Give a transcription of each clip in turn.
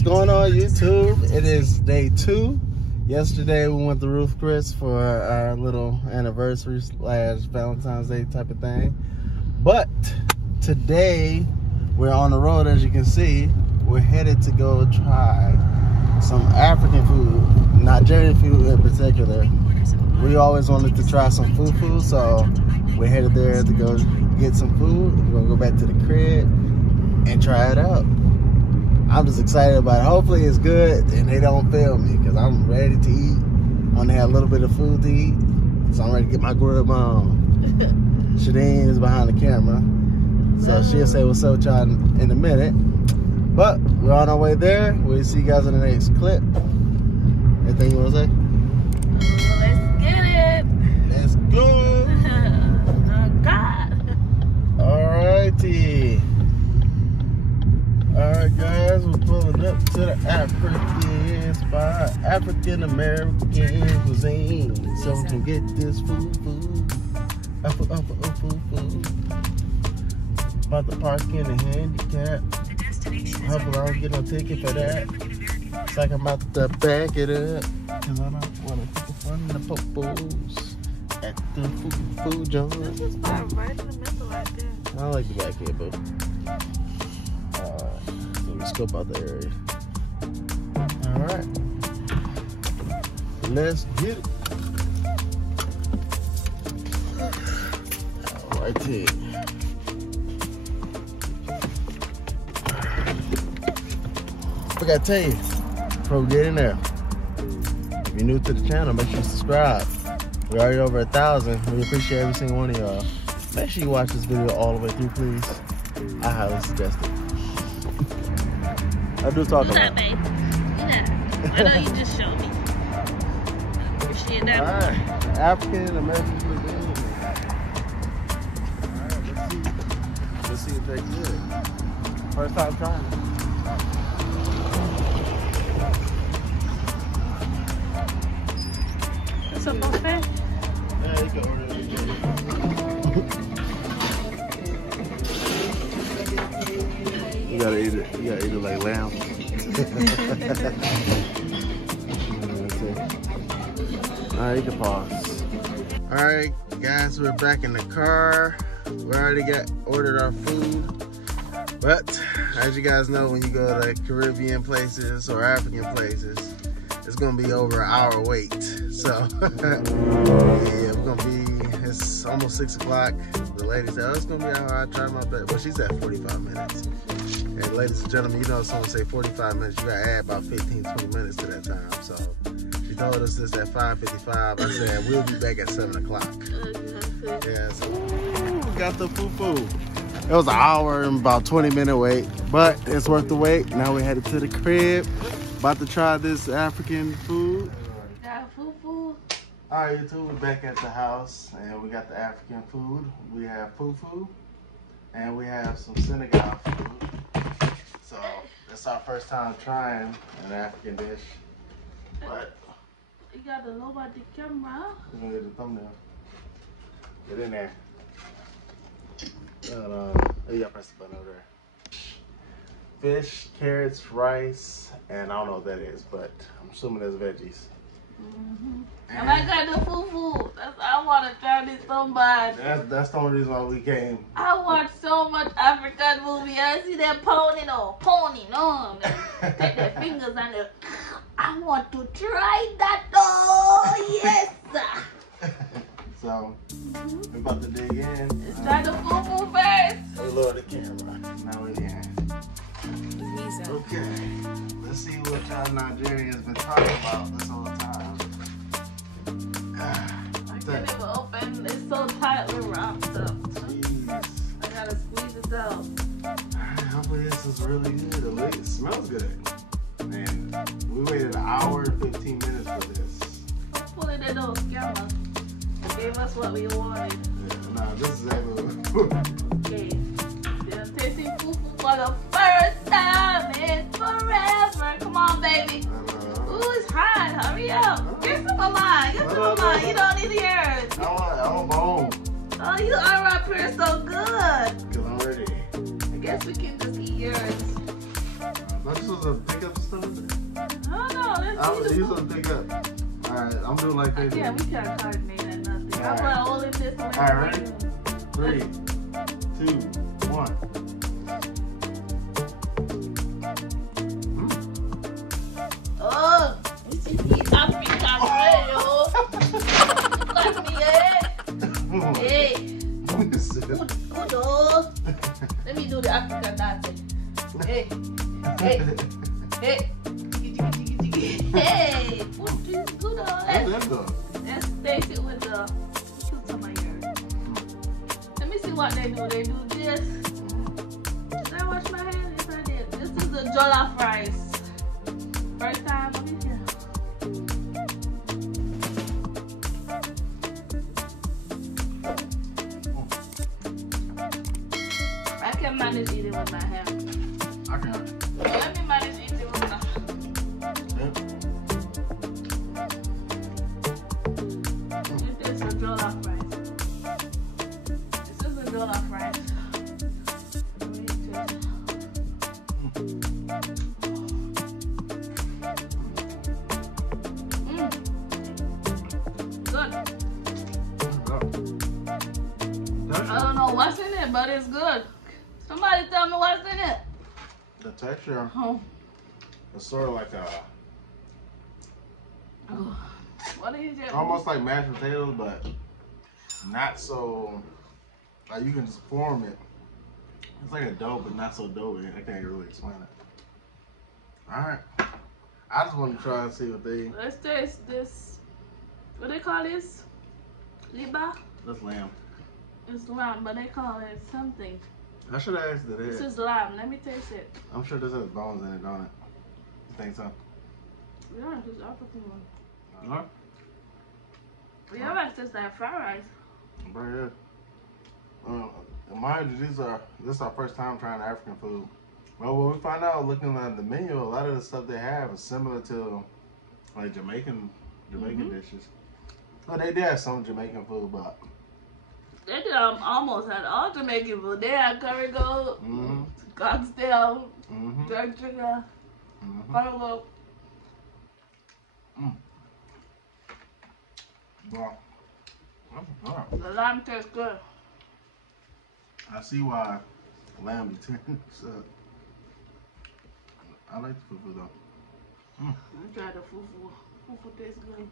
What's going on, YouTube? It is day 2. Yesterday we went to Roof Chris for our little anniversary / Valentine's Day type of thing. But today we're on the road, as you can see. We're headed to go try some African food, Nigerian food in particular. We always wanted to try some fufu, so we're headed there to go get some food. We're gonna go back to the crib and try it out. I'm just excited about it. Hopefully it's good and they don't fail me, because I'm ready to eat. I only have a little bit of food to eat, so I'm ready to get my grub on. Shadeen is behind the camera, so she'll say what's up, y'all, in a minute. But we're on our way there. We'll see you guys in the next clip. Anything you want to say? Let's get it. Let's go. Oh, God. Alrighty. Alright, guys, we're pulling up to the African spot, African American cuisine, so we can get this food. About to park in the handicap. Hopefully I don't get no ticket for that. It's like I'm about to back it up, because I don't want to take fun of the popos at the food joint. This is right in the middle right there. I like the back here, boo. Let me scope out the area. Alright. Let's get it. Alright here. I gotta tell you, before we get in there, if you're new to the channel, make sure you subscribe. We're already over 1,000. We appreciate every single one of y'all. Make sure you watch this video all the way through, please. I highly suggest it. I do talk about it. Babe. I know you just showed me. Appreciate that. Alright, African American cuisine. Alright, let's see if they're good. First time trying it. It's a buffet. Yeah, you can order it. You gotta eat it like lamb. Alright, you can pause. Alright, guys, we're back in the car. We already ordered our food. But as you guys know, when you go to Caribbean places or African places, it's gonna be over an hour wait. So yeah, we're gonna be, it's almost 6 o'clock. The lady said, oh, it's gonna be an hour. I try my best. Well, she said 45 minutes. And ladies and gentlemen, you know, if someone say 45 minutes, you gotta add about 15, 20 minutes to that time. So she told us this at 5:55. I said, we'll be back at 7 o'clock. Yeah, so we got the fufu. It was an hour and about 20-minute wait, but it's worth the wait. Now we're headed to the crib. About to try this African food. Got fufu. Alright, YouTube, we're back at the house and we got the African food. We have fufu and we have some Senegal food. So that's our first time trying an African dish. But You got to lower the camera. we're gonna get the thumbnail. Get in there. You gotta press the button over there. Fish, carrots, rice, and I don't know what that is, but I'm assuming there's veggies. And I got the fufu. I want to try this so bad. That's the only reason why we came. I watch so much African movie. I see that pony, no. Take their fingers and they, I want to try that. Oh, yes. So, we're about to dig in. Let's try the fufu first. We lower the camera. Now we're in. Okay. Let's see what y'all Nigerians been talking about this whole time. I can't even open. It's so tightly wrapped up. Jeez. I gotta squeeze it out. Hopefully this is really good. It smells good. Man, we waited an hour and 15 minutes for this. Hopefully they don't scam us. They gave us what we wanted. Yeah, nah, this is actually Okay. They're tasting fufu for the first time in forever. Come on, baby. Ooh, it's hot. Hurry up. Get some of mine. Get some of mine. You don't need yours. I want my own. Oh, you are up here so good. Because I'm ready. I guess we can just eat yours. Not just to pick up stuff. gonna pick up. Alright, I'm doing like they do. Yeah, we can't coordinate or nothing. How about all in this one? Alright, ready? 3, 2, 1. Oh, this is the African way, yo. Like me, eh? Hey. Good, oh. Let me do the African dancing. Hey, hey, hey. Hey, what is good, oh? Let's taste it with the some of yours. Let me see what they do. They do this. Did I wash my hands? Yes, I did. This is the jollof rice. First time I'm here. I can manage eating with my hand. I can. Let me manage eating with my hand. This is a jollof rice. This is a jollof rice. Good. I don't know what's in it, but it's good. Somebody tell me what's in it. The texture, Oh. it's sort of like a, What is it? almost like mashed potatoes, but not so, like you can just form it. It's like a dough, but not so doughy. I can't really explain it. Alright. I just want to try and see what they... Let's taste this. What do they call this? Liba? That's lamb. It's lamb, but they call it something. I should have asked it. This is lamb. Let me taste it. I'm sure this has bones in it, don't it? You think so? Yeah, this is African one. Huh? Yeah, that's just like fried rice. Very good. Mind you, this is our first time trying African food. Well, what we find out looking at the menu, a lot of the stuff they have is similar to like Jamaican dishes. Well, they did have some Jamaican food, but They did almost had all Jamaican food. They had curry goat, cocktail, jerk chicken, carnival. Well, The lamb tastes good. I see why lamb be turned. So I like the fufu though. I tried the fufu. Fufu tastes good.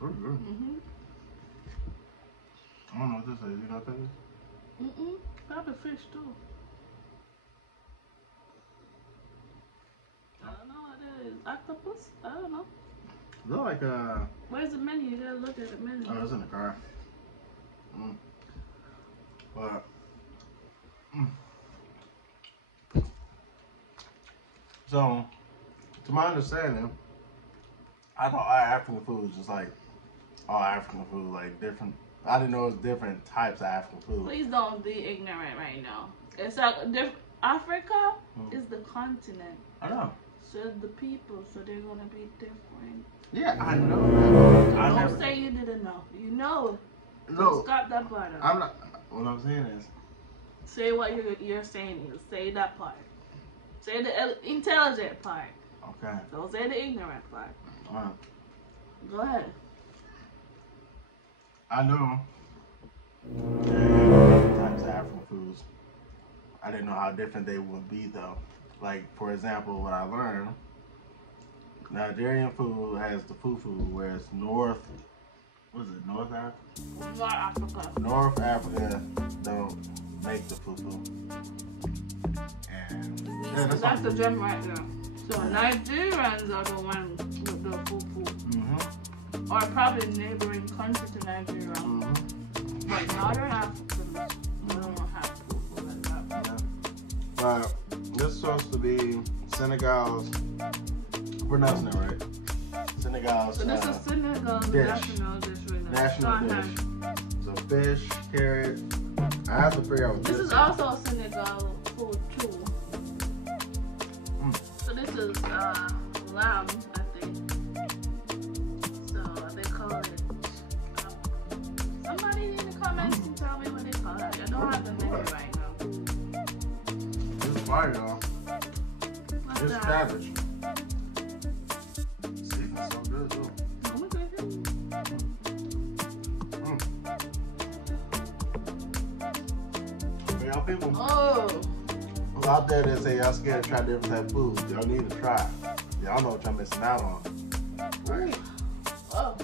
Very good. I don't know what this is. You know what that is? Probably fish too. I don't know what that is. Octopus? I don't know. Look like Where's the menu? You gotta look at the menu. oh, it's in the car. But so, to my understanding, I thought all African food was just like all African food, like different. I didn't know it was different types of African food. Please don't be ignorant right now. It's like Africa is the continent. I know. So the people, so they're gonna be different. Yeah, I know that. Don't say you didn't know. You know. No, Stop that part out. I'm not. What I'm saying is, Say what you're saying is. Say that part. Say the intelligent part. okay. Don't say the ignorant part. Go ahead. I know different types of African foods. I didn't know how different they would be though. Like for example, what I learned, Nigerian food has the fufu, whereas North Africa? North Africa. North Africa don't make the fufu. And yeah, That's the gem right there. So Nigerians are the ones with the fufu. Or probably neighboring country to Nigeria. But Northern Africans don't have fufu like that. But this is supposed to be Senegal's, we're pronouncing it right. Senegal's So this is Senegal's dish. national dish right now. National dish. So fish, carrot. I have to figure out what This is also Senegal food too. So this is lamb, I think. So they call it. Somebody in the comments can tell me what they call it. I don't have the menu right now. It's fire though. What's It's that? cabbage. y'all people Oh. who out there that say y'all scared to try different type of food, y'all need to try. Y'all know what y'all missing out on. Right. Oh.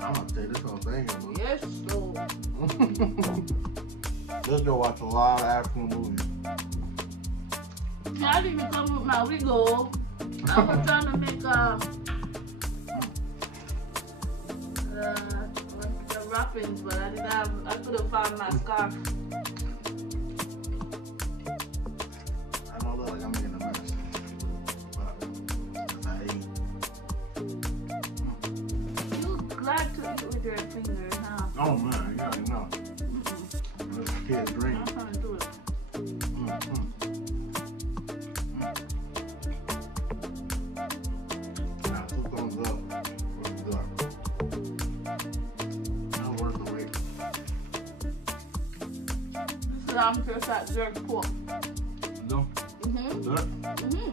I'm gonna take this whole thing. Yes, so. Let's go watch a lot of African movies. I didn't even come with my wiggle. I was trying to make the wrappings, but I couldn't find my scarf. I don't look like I'm making a mess, but I eat. You glad to eat with your fingers, huh? Oh man, you already know. This kid's dream. I'm trying to do it. Now 2 thumbs up. What's good? Not worth the wait. This is I'm just that jerk pork. No. Mm-hmm. Good. Mm-hmm.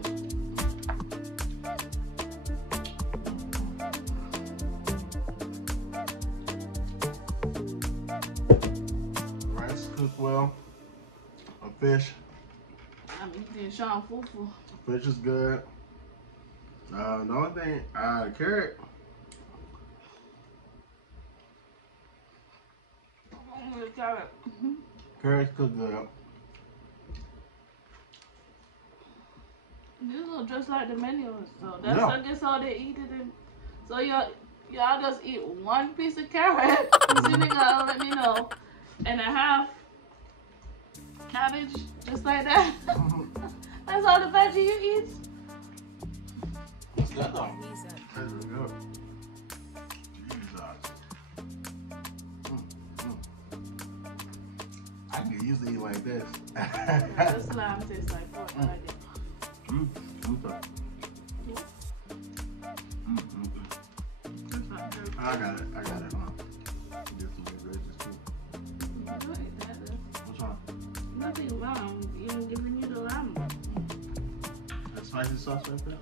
Rice cooked well. A fish. I'm eating Sean Fufu. Fish is good. The only thing, carrot. Carrot. Mm-hmm. Carrots cooked good. These look just like the menus, so Yeah. that's all they eat it in. So y'all just eat 1 piece of carrot in Senegal, let me know, and a half cabbage, just like that. That's all the veggie you eat. What's that though? That's really good. I can usually eat like this. The slime tastes like pork. I like it. Okay. I got it. Huh? Get some veggies too. What's wrong? Nothing wrong. Even giving you the lamb. That spicy sauce right there?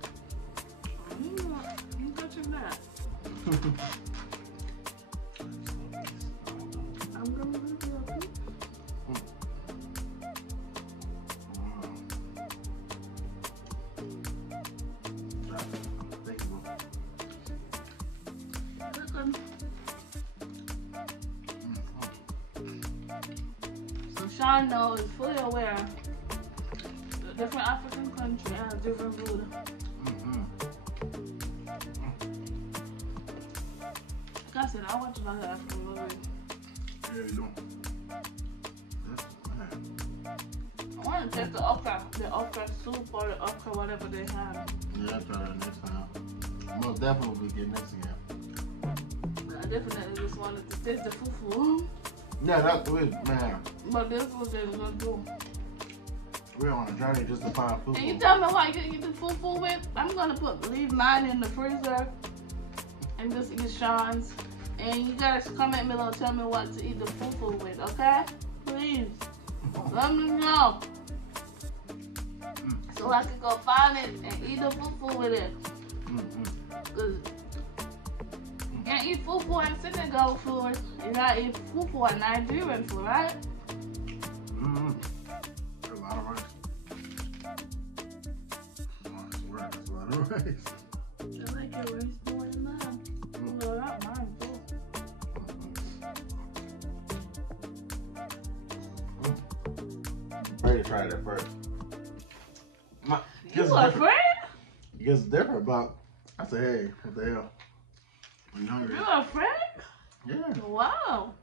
You touching that? I'm gonna do it. So Sean knows is fully aware that different African countries have different food. Like I said, I watch a lot of African movies. Yeah, you don't. I want to taste the okra soup or the okra whatever they have. Yeah, I'll try that next time. Most definitely get next again. I definitely just wanted to taste the fufu. Yeah, that's good, man. But this was they was gonna do. We're on a journey just to find food. And you tell me what you eat the fufu with? I'm gonna leave mine in the freezer and just eat Sean's. And you guys comment below, tell me what to eat the fufu with, okay? Please, let me know so I can go find it and eat the fufu with it. Cause you can't eat fufu and Senegal food. You gotta eat fufu and Nigerian food, right? There's a lot of rice. I swear, that's a lot of rice. I like your rice more than mine. Well, not mine too. Ready to try that first. You afraid? It gets different, but I say, hey, what the hell? You hungry? You afraid? Yeah. Wow.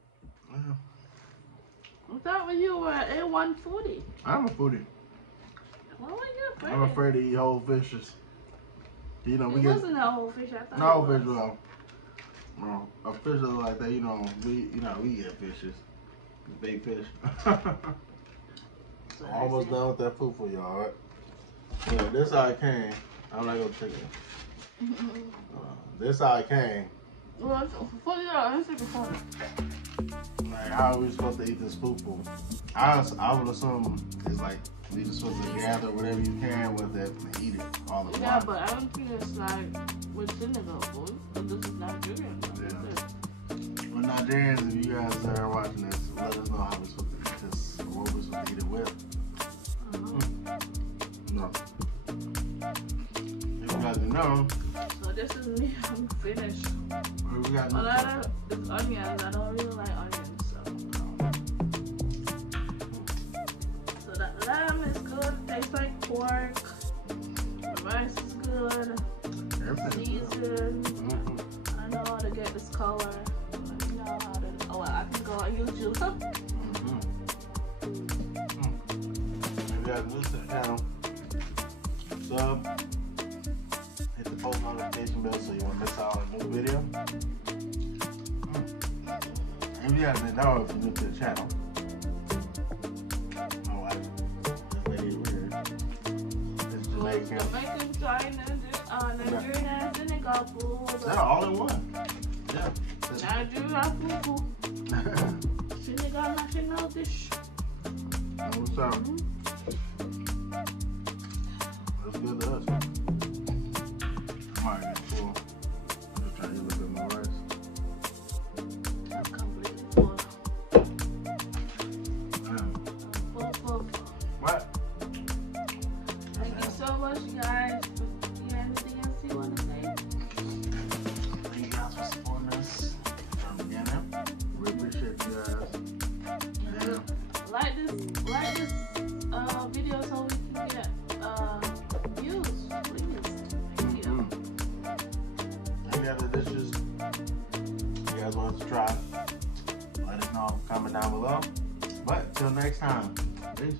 Yeah. I thought when you were A140. I'm a foodie. Why were you afraid? I'm afraid to eat whole fishes. You know, we It get wasn't a whole fish. I thought no it was. fish well. No, a fish is like that. You know, we eat fishes, big fish. Almost done with that fufu, y'all. Right? Yeah, this how it came. I'm not gonna take it. This how it came. Well, let's take a photo. Like, how are we supposed to eat this fufu? I would assume it's like you're just supposed to gather whatever you can with it and eat it all at once. Yeah, but I don't think it's like with Senegal food. But this is Nigerian. Yeah. Well, Nigerians, if you guys are watching this, let us know how we're supposed to eat this, or what we're supposed to eat it with. whip. No. If you guys know. So this is me. I'm finished. We got A lot of it's onions. I don't really like onions, so that lamb is good. Tastes like pork. The rice is good. Seasoned. I know how to get this color. I know how to. Oh, well, I can go on YouTube. If you guys new to the channel, sub, hit the post notification bell so you won't miss out on a new video. If you guys didn't know, if you're new to the channel, my wife, this lady here, is Jamaican. Jamaican, China, Nigerian, and Senegal food. They're all in one. Yeah. Nigeria Fufu. Senegal national dish. What's up? That's good to us. I might get full. I'm just trying to eat a little bit more rice. I'm completely full. Full. What? Thank you so much, guys. You got anything else you want to say? Thank you guys for supporting us from the beginning. We appreciate you guys. Yeah. Like this video so we can get views, please. Thank you. Any other dishes you guys want us to try? Let us know. Comment down below. But till next time, peace.